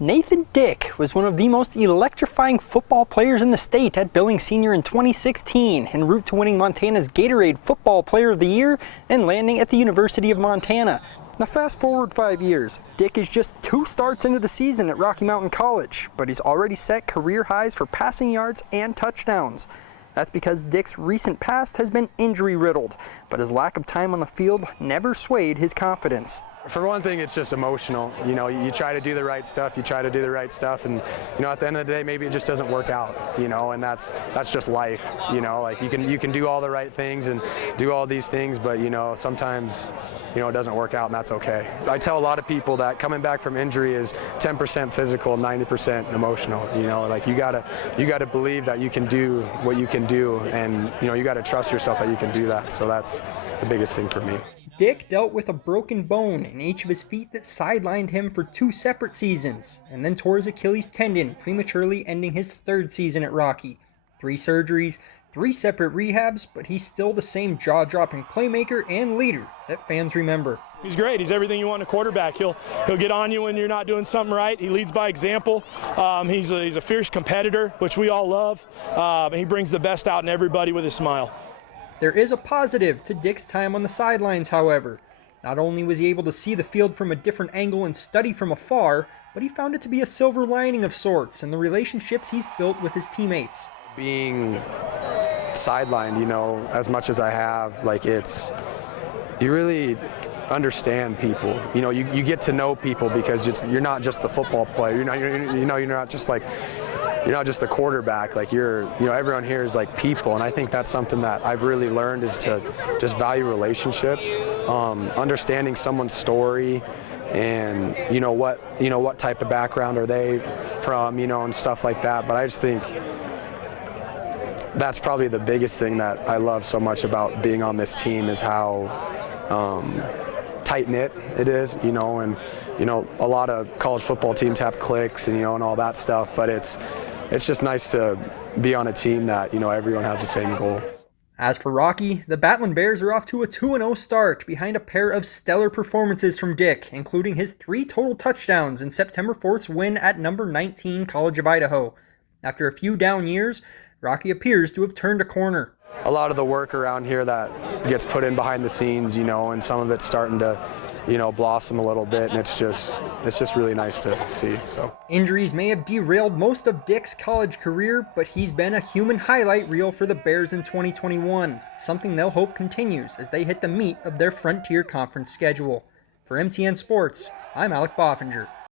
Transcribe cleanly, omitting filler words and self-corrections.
Nathan Dick was one of the most electrifying football players in the state at Billings Senior in 2016, en route to winning Montana's Gatorade Football Player of the Year and landing at the University of Montana. Now fast forward 5 years, Dick is just 2 starts into the season at Rocky Mountain College, but he's already set career highs for passing yards and touchdowns. That's because Dick's recent past has been injury-riddled, but his lack of time on the field never swayed his confidence. For one thing, it's just emotional. You know, you try to do the right stuff, and at the end of the day, maybe it just doesn't work out. And that's just life. Like you can do all the right things and do all these things, but sometimes it doesn't work out, and that's okay. I tell a lot of people that coming back from injury is 10% physical, 90% emotional. Like you gotta believe that you can do what you can do, and you gotta trust yourself that you can do that. So that's the biggest thing for me. Dick dealt with a broken bone in each of his feet that sidelined him for 2 separate seasons, and then tore his Achilles tendon, prematurely ending his 3rd season at Rocky. 3 surgeries, 3 separate rehabs, but he's still the same jaw-dropping playmaker and leader that fans remember. He's great. He's everything you want in a quarterback. He'll get on you when you're not doing something right. He leads by example. He's a fierce competitor, which we all love. And he brings the best out in everybody with his smile. There is a positive to Dick's time on the sidelines, however. Not only was he able to see the field from a different angle and study from afar, but he found it to be a silver lining of sorts in the relationships he's built with his teammates. Being sidelined, as much as I have, you really understand people. You get to know people because you're not just the football player. You're not just you're not just the quarterback. Everyone here is like people, and I think that's something that I've really learned is to just value relationships, understanding someone's story, and what type of background are they from, and stuff like that. But I just think that's probably the biggest thing that I love so much about being on this team is how tight-knit it is, and a lot of college football teams have cliques and all that stuff, but it's just nice to be on a team that everyone has the same goal. As for Rocky, the Battling Bears are off to a 2-0 start behind a pair of stellar performances from Dick, including his 3 total touchdowns in September 4th's win at number 19 College of Idaho. After a few down years, Rocky appears to have turned a corner. A lot of the work around here that gets put in behind the scenes, and some of it's starting to, blossom a little bit, and it's just really nice to see. So injuries may have derailed most of Dick's college career, but he's been a human highlight reel for the Bears in 2021, something they'll hope continues as they hit the meat of their Frontier Conference schedule. For MTN Sports, I'm Alec Boffinger.